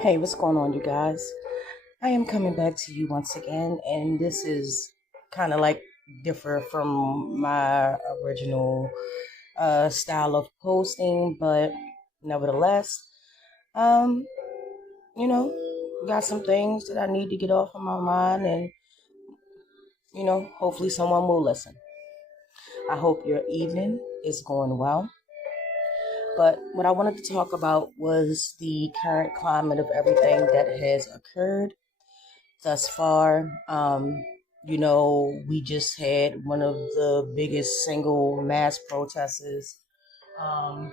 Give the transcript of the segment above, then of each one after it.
Hey, what's going on, you guys? I am coming back to you once again, and this is kind of like differ from my original style of posting, but nevertheless, um, you know, got some things that I need to get off of my mind, and hopefully someone will listen. I hope your evening is going well. But what I wanted to talk about was the current climate of everything that has occurred thus far. We just had one of the biggest single mass protests, um,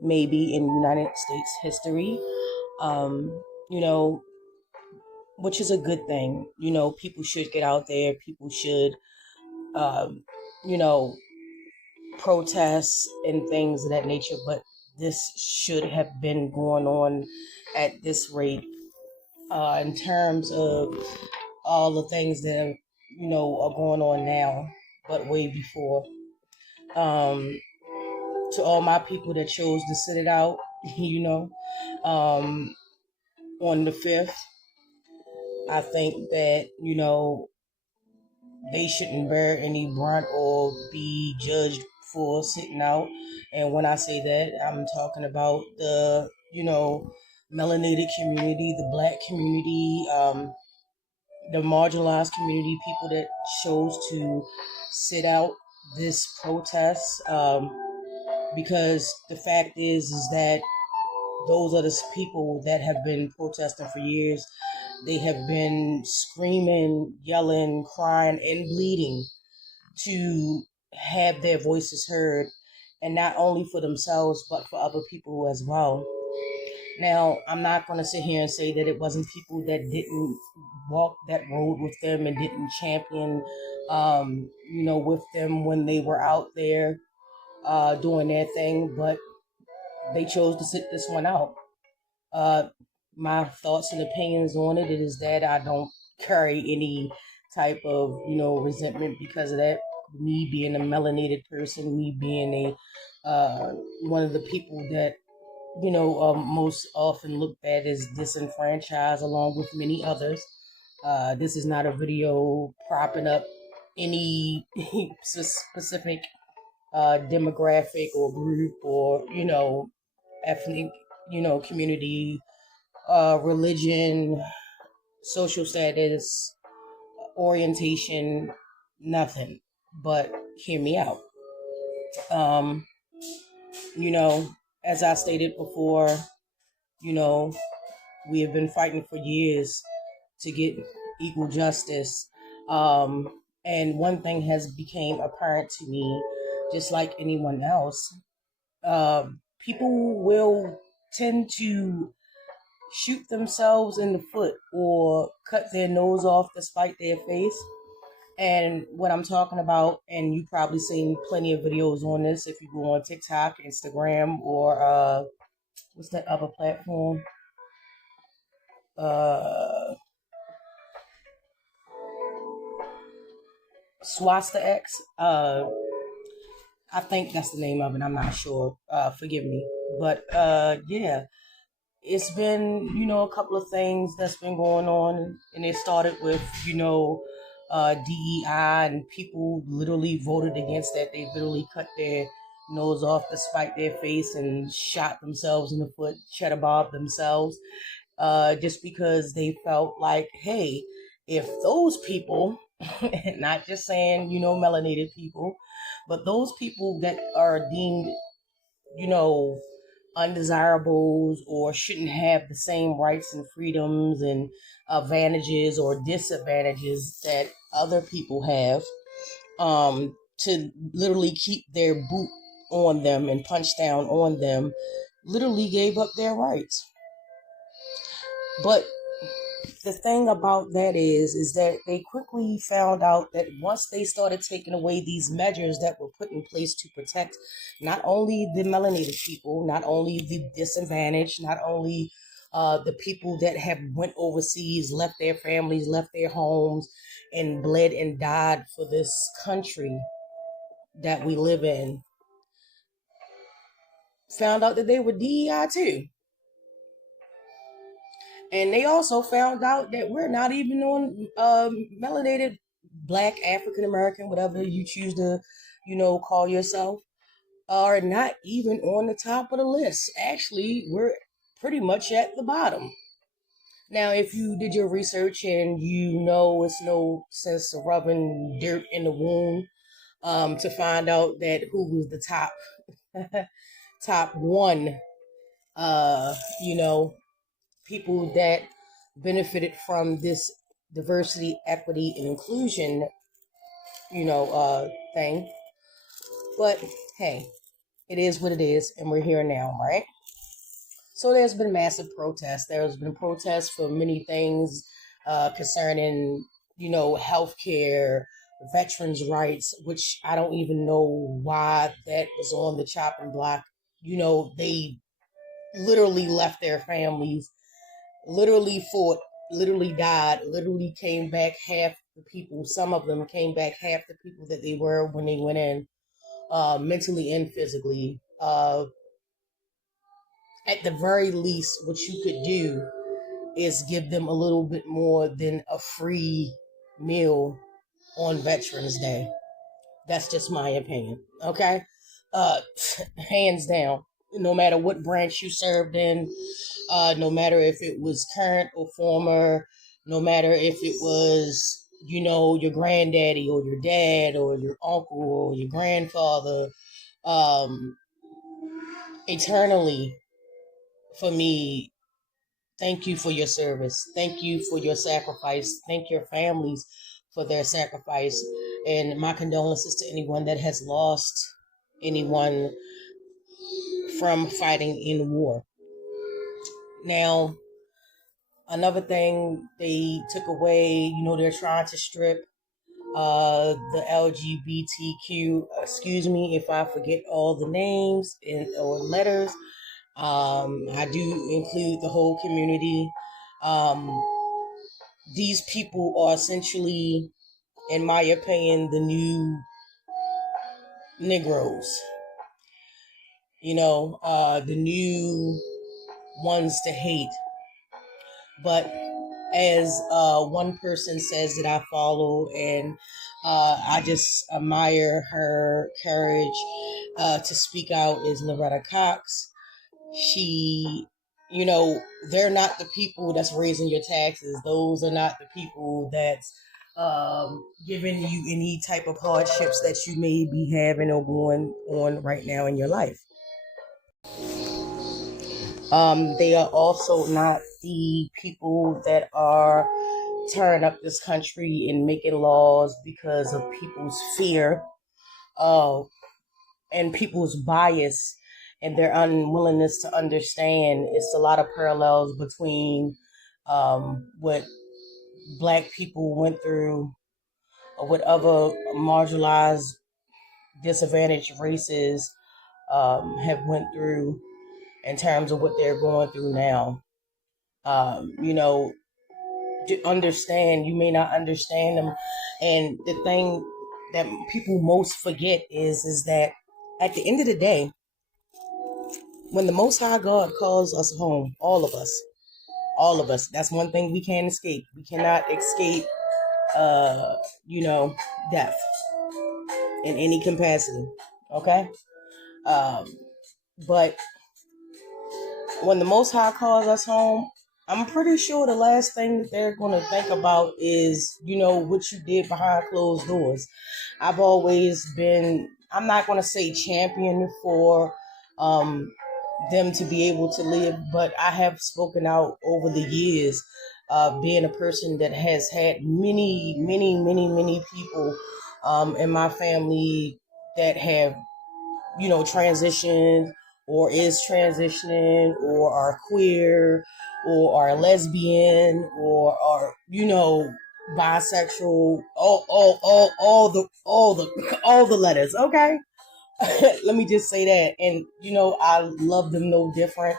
maybe in United States history. Um, you know, which is a good thing. People should get out there. People should, um, you know, protest and things of that nature. But this should have been going on at this rate, in terms of all the things that are going on now, but way before. Um, to all my people that chose to sit it out, you know, um, on the 5th, I think that they shouldn't bear any brunt or be judged for sitting out. And when I say that, I'm talking about the melanated community, the black community, the marginalized community, people that chose to sit out this protest, because the fact is that those are the people that have been protesting for years. They have been screaming, yelling, crying, and bleeding to have their voices heard, and not only for themselves but for other people as well. Now, I'm not going to sit here and say that it wasn't people that didn't walk that road with them and didn't champion, with them when they were out there doing their thing, but they chose to sit this one out. Uh, my thoughts and opinions on it is that I don't carry any type of, resentment because of that. Me being a melanated person, me being one of the people that most often looked at as disenfranchised, along with many others. This is not a video propping up any specific demographic or group or, ethnic, community, religion, social status, orientation, nothing. But hear me out. Um, you know, as I stated before, you know, we have been fighting for years to get equal justice. And one thing has become apparent to me, just like anyone else, people will tend to shoot themselves in the foot or cut their nose off to spite their face. And what I'm talking about, and you've probably seen plenty of videos on this if you go on TikTok, Instagram, or what's that other platform? Uh, Swasta X. I think that's the name of it. I'm not sure. Forgive me. But yeah, it's been, a couple of things that's been going on. And it started with, DEI, and people literally voted against that. They literally cut their nose off to spite their face and shot themselves in the foot, cheddar bob themselves, just because they felt like, hey, if those people, not just saying, melanated people, but those people that are deemed, you know, undesirables or shouldn't have the same rights and freedoms and advantages or disadvantages that other people have, to literally keep their boot on them and punch down on them, literally gave up their rights. But the thing about that is that they quickly found out that once they started taking away these measures that were put in place to protect not only the melanated people, not only the disadvantaged, not only the people that have went overseas, left their families, left their homes, and bled and died for this country that we live in, found out that they were DEI too. And they also found out that we're not even on melanated Black, African American, whatever you choose to, call yourself, are not even on the top of the list. Actually, we're pretty much at the bottom. Now, if you did your research and it's no sense of rubbing dirt in the wound, to find out that who was the top one, uh, you know, people that benefited from this diversity, equity, and inclusion, thing. But hey, it is what it is, and we're here now, right? So there's been massive protests. There's been protests for many things concerning, healthcare, veterans' rights, which I don't even know why that was on the chopping block. They literally left their families, literally fought, literally died, literally came back half the people. Some of them came back half the people that they were when they went in, mentally and physically. At the very least, what you could do is give them a little bit more than a free meal on Veterans Day. That's just my opinion. Okay? Uh, Hands down. No matter what branch you served in, no matter if it was current or former, no matter if it was, your granddaddy or your dad or your uncle or your grandfather, um, eternally, for me, thank you for your service. Thank you for your sacrifice. Thank your families for their sacrifice. And my condolences to anyone that has lost anyone from fighting in war. Now, another thing they took away, they're trying to strip the LGBTQ, excuse me if I forget all the names or letters. I do include the whole community. These people are essentially, in my opinion, the new Negroes. The new ones to hate. But as one person says that I follow, and I just admire her courage to speak out, is Loretta Cox. She, they're not the people that's raising your taxes. Those are not the people that's giving you any type of hardships that you may be having or going on right now in your life. They are also not the people that are tearing up this country and making laws because of people's fear and people's bias and their unwillingness to understand. It's a lot of parallels between what Black people went through or what other marginalized, disadvantaged races have went through in terms of what they're going through now. To understand, you may not understand them. And the thing that people most forget is that at the end of the day, when the Most High God calls us home, all of us, that's one thing we can't escape. We cannot escape, death in any capacity. Okay? But when the Most High calls us home, I'm pretty sure the last thing that they're going to think about is, what you did behind closed doors. I've always been, I'm not going to say champion for them to be able to live, but I have spoken out over the years, being a person that has had many, many, many, many people in my family that have, transitioned or is transitioning or are queer or are lesbian or are, bisexual, all the letters. Okay. Let me just say that. And, I love them no different.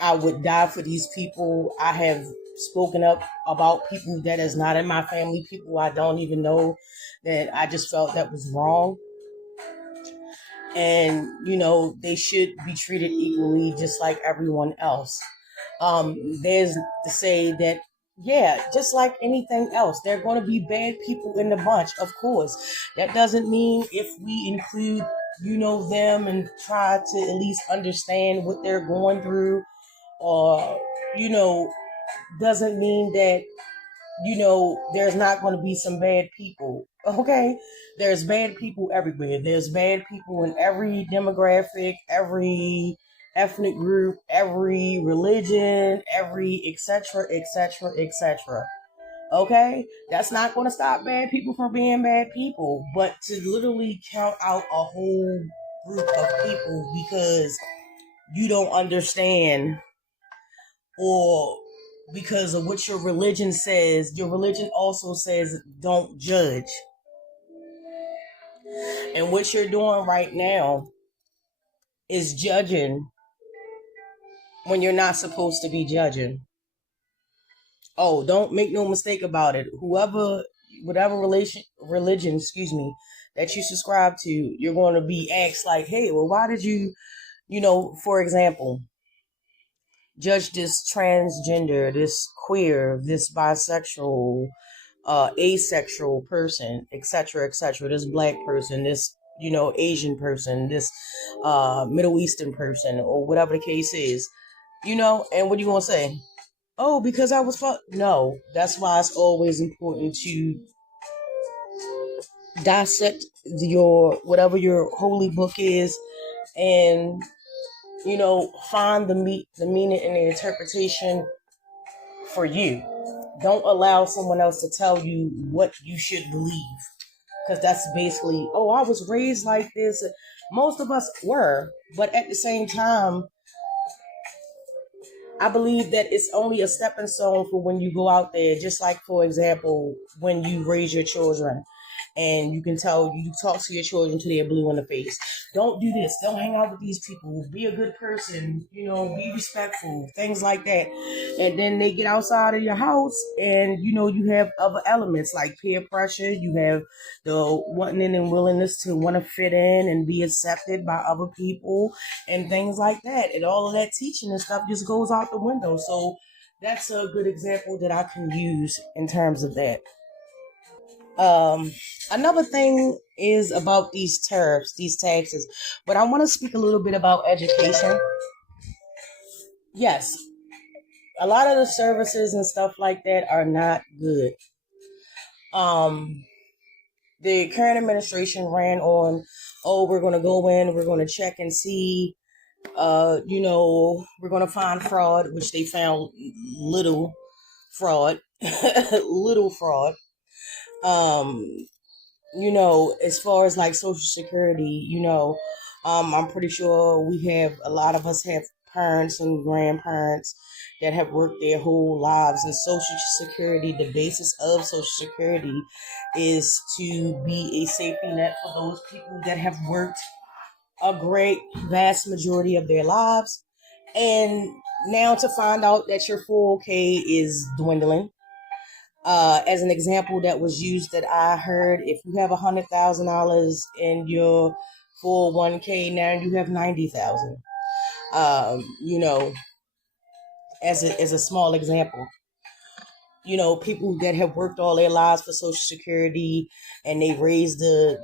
I would die for these people. I have spoken up about people that is not in my family, people I don't even know, that I just felt that was wrong. And, they should be treated equally just like everyone else. There's to say that, yeah, just like anything else, there are going to be bad people in the bunch, of course. That doesn't mean if we include, them and try to at least understand what they're going through, or, you know, doesn't mean that, there's not going to be some bad people. Okay? There's bad people everywhere. There's bad people in every demographic, every ethnic group, every religion, every etc., etc., etc. Okay? That's not going to stop bad people from being bad people, but to literally count out a whole group of people because you don't understand, or because of what your religion says. Your religion also says don't judge. And what you're doing right now is judging when you're not supposed to be judging. Oh, don't make no mistake about it. Whatever religion, that you subscribe to, you're going to be asked like, hey, well, why did you, for example, judge this transgender, this queer, this bisexual, asexual person, etc., etc., this black person, this, Asian person, this Middle Eastern person, or whatever the case is, and what are you going to say? Oh, because I was No, that's why it's always important to dissect your whatever your holy book is, and find the meaning and the interpretation for you. Don't allow someone else to tell you what you should believe, because that's basically, oh, I was raised like this. Most of us were, but at the same time, I believe that it's only a stepping stone for when you go out there. Just like, for example, when you raise your children, and you talk to your children till they're blue in the face. Don't do this. Don't hang out with these people. Be a good person. Be respectful. Things like that. And then they get outside of your house, and you have other elements like peer pressure. You have the wanting and willingness to want to fit in and be accepted by other people, and things like that. And all of that teaching and stuff just goes out the window. So that's a good example that I can use in terms of that. Another thing is about these tariffs, these taxes, but I want to speak a little bit about education. Yes, a lot of the services and stuff like that are not good. Um, the current administration ran on, oh, we're going to go in, we're going to check and see, we're going to find fraud, which they found little fraud, little fraud. Um, as far as like Social Security, I'm pretty sure a lot of us have parents and grandparents that have worked their whole lives. And Social Security, the basis of Social Security is to be a safety net for those people that have worked a great vast majority of their lives. And now to find out that your 401k is dwindling, as an example that was used that I heard, if you have $100,000 in your 401k, now you have 90,000. As a small example, people that have worked all their lives for Social Security, and they raised the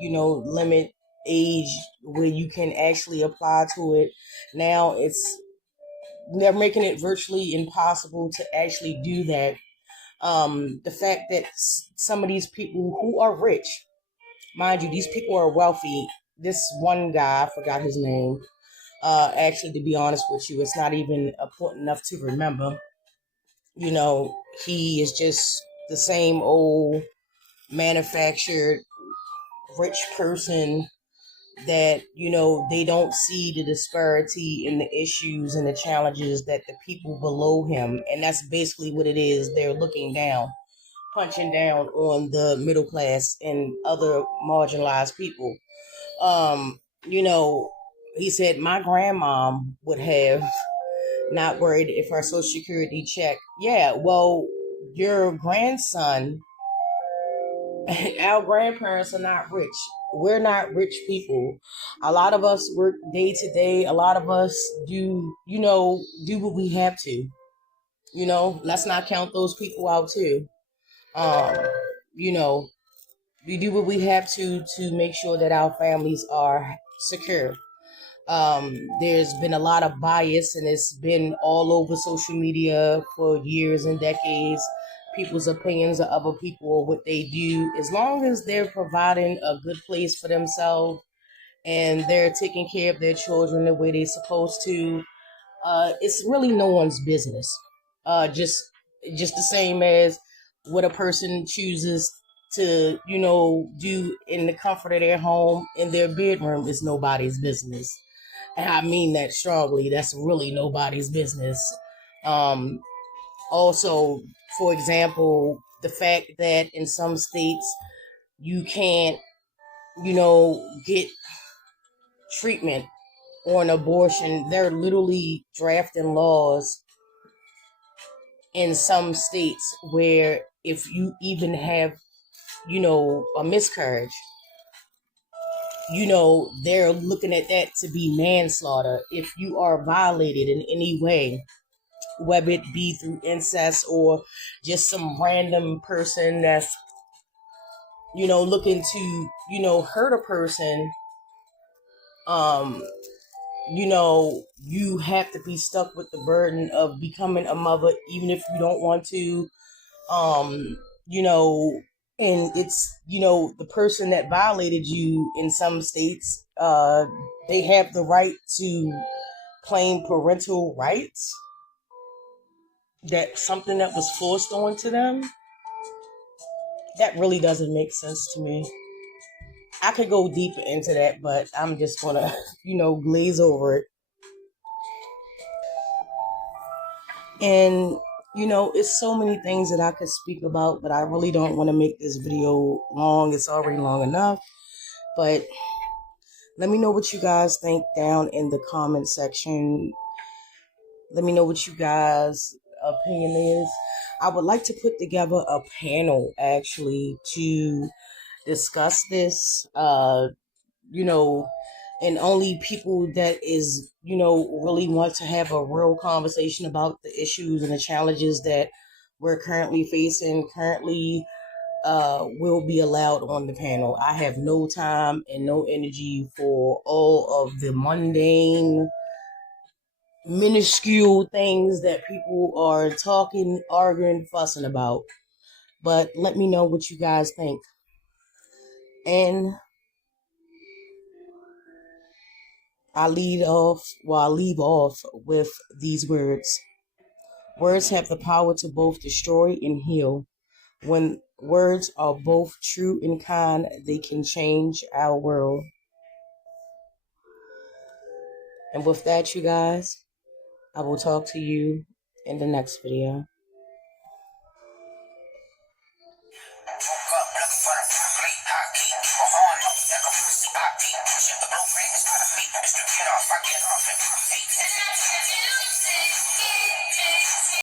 limit age where you can actually apply to it. Now they're making it virtually impossible to actually do that. The fact that some of these people who are rich, mind you, these people are wealthy. This one guy, I forgot his name. Actually, to be honest with you, it's not even important enough to remember. He is just the same old manufactured rich person that, they don't see the disparity in the issues and the challenges that the people below him. And that's basically what it is. They're looking down, punching down on the middle class and other marginalized people. He said my grandmom would have not worried if her Social Security check. Yeah, well, your grandson, our grandparents are not rich. We're not rich people. A lot of us work day to day. A lot of us do what we have to. Let's not count those people out too. Um, you know, we do what we have to make sure that our families are secure. There's been a lot of bias, and it's been all over social media for years and decades. People's opinions of other people or what they do, as long as they're providing a good place for themselves and they're taking care of their children the way they're supposed to, it's really no one's business. Just the same as what a person chooses to, do in the comfort of their home in their bedroom is nobody's business. And I mean that strongly. That's really nobody's business. Um, Also, for example, the fact that in some states you can't, get treatment or an abortion. They're literally drafting laws in some states where if you even have, a miscarriage, they're looking at that to be manslaughter. If you are violated in any way, whether it be through incest or just some random person that's, looking to, hurt a person, um, you have to be stuck with the burden of becoming a mother, even if you don't want to. Um, you know, and it's, the person that violated you in some states, they have the right to claim parental rights. That something that was forced onto them. That really doesn't make sense to me. I could go deeper into that, but I'm just gonna, glaze over it. And, it's so many things that I could speak about, but I really don't want to make this video long. It's already long enough. But let me know what you guys think down in the comment section. Let me know what you guys' opinion is. I would like to put together a panel actually to discuss this. And only people that is, really want to have a real conversation about the issues and the challenges that we're currently facing, will be allowed on the panel. I have no time and no energy for all of the mundane, minuscule things that people are talking, arguing, fussing about. But let me know what you guys think. And I leave off with these words. Words have the power to both destroy and heal. When words are both true and kind, they can change our world. And with that, you guys, I will talk to you in the next video.